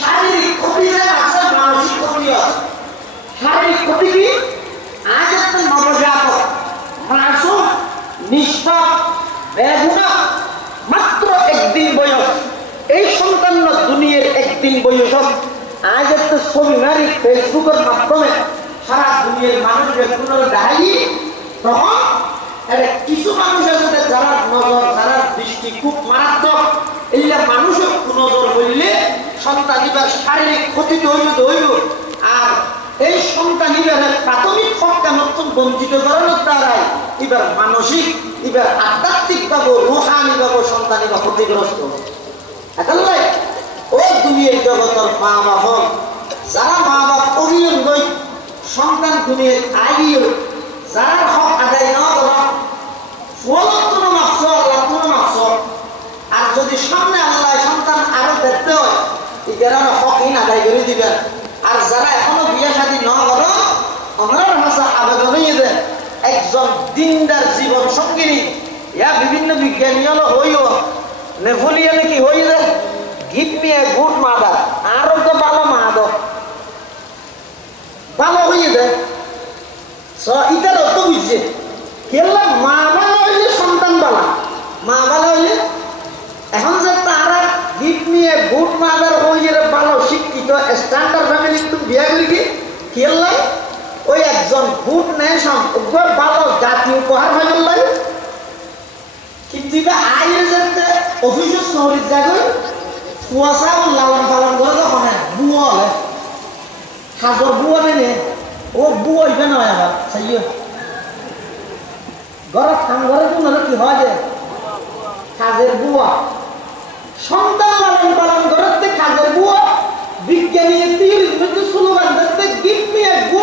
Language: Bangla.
শারীরিক ক্ষতি আছে, মানসিক ক্ষতি আছে। শারীরিক ক্ষতি কি? আজ একটা নবজাতক মাসুম নিষ্পাপ বেগুনা মাত্র একদিন বয়স, এই সন্তান দুনিয়ার একদিন বয়স আজ একটা ছবি মারি ফেসবুকের মাধ্যমে সারা দুনিয়ার মানুষের পুনর দেখাই, তখন কিছু মানুষের সাথে যারা নজর যারা দৃষ্টি খুব মারাত্মক, এইটা মানুষের কুনজর বললে সন্তান এবার শারীরিক ক্ষতি হইল। আর এই সন্তান এবার প্রাথমিক শিক্ষা নতুন বঞ্চিত করানোর দ্বারাই এবার মানসিক এবার আধ্যাত্মিক ভাবে রুহানি ভাবে সন্তান এবার ক্ষতিগ্রস্ত। একাল্লাই ও দুনিয়ার জগতের মা বাপ যারা মা বাপ অভিযোগ নই সন্তান দুনিয়ার আইও যারা হক আদায় না করা ফলত্ন মাপছ আল্লাহ মাপছ, আর যদি সামনে আল্লাহ সন্তান আরো দেখতে হয় এটার হকহীন আদায় করে দিবেন। আর যারা এখনো বিয়ে শাদী না করো ওনার ভাষা আবেদন হয়ে দেন একজন দিনদার জীবন সঙ্গিনী ইয়া বিভিন্ন বিজ্ঞানী হলো হইও নেভলিয়ানে কি হয়ে যায় give me a good mother, আরো তো ভালো মাদক ভালো হয়ে যায়। ইটার অর্থ বুঝছে কেলা মা ভালো হইলে সন্তান ভালো, মা ভালো হইলে এখন যে তারা give me a good mother হয়ে ভালো শিক্ষিত স্ট্যান্ডার্ড ফ্যামিলি তুমি বিয়ে করি কি কেলাই ওই একজন গুড নেশন ভালো জাতীয় উপহার হয়ে লাগে। কিন্তু আইলে যেতে অফিসের শহরের জায়গায় কুয়াশা লালন পালন করে তখন বুয়া হলে সাজর বুয়া নেই ও বুয়া হইবে নয় আবার সেই ঘরের খান ঘরে কি হয় যে কাজের বুয়া সন্তান লালন পালন করতে কাজের বুয়া বিজ্ঞানী স্লোগান দেখতে গিভ মি এ গুড